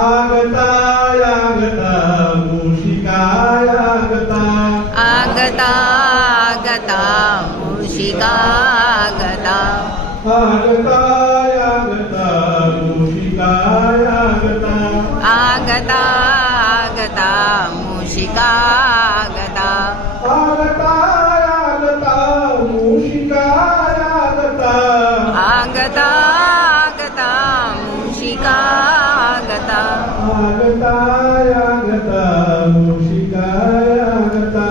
आगतायागता मूषिकायागता आगता। गता मूषिका गता आगतायागता मूषिकायागता आगता। गता मूषिका गता आगतायागता मूषिकायागता आगता। गता मूषिका गता आगतायागता मूषिकायागता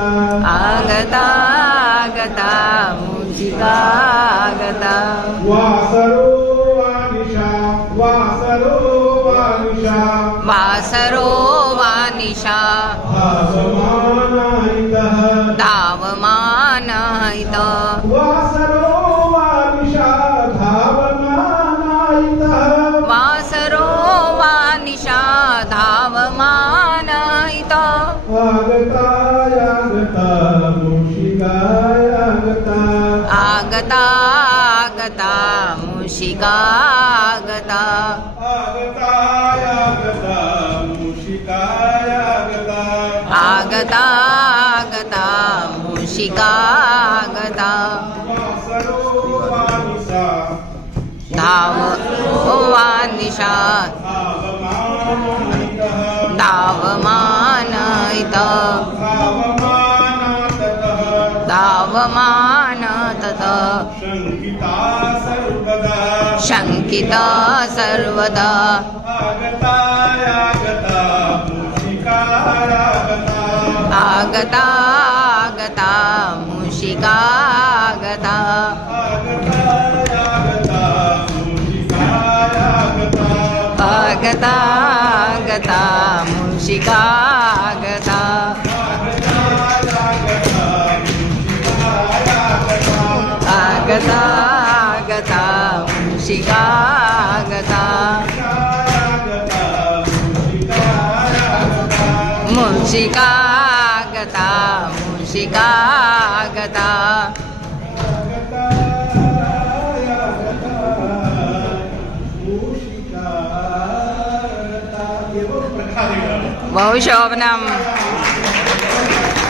आगता गता मूषिका गता वासरो वानिशा वासरो वानिशा वासरो वानिशा भासमानायितः धावमानहित वासरो वानिशा धावमानायितः वासरो धावमानहित आगतायागता मूषिकायागता आगता। गता मूषिका गता आगतायागता मूषिकायागता आगता गता मूषिका गता वासरो वानिशा। धाव वानिशा। भावमानाततः धावमान तत शङ्किता सर्वदा। शङ्किता सर्वदा आगतायागता मूषिकायागता आगता गता मूषिका गता आगतायागता मूषिकायागता आगता गता मूषिका गता आगता गता मूषिका गता બહુ શોભનામ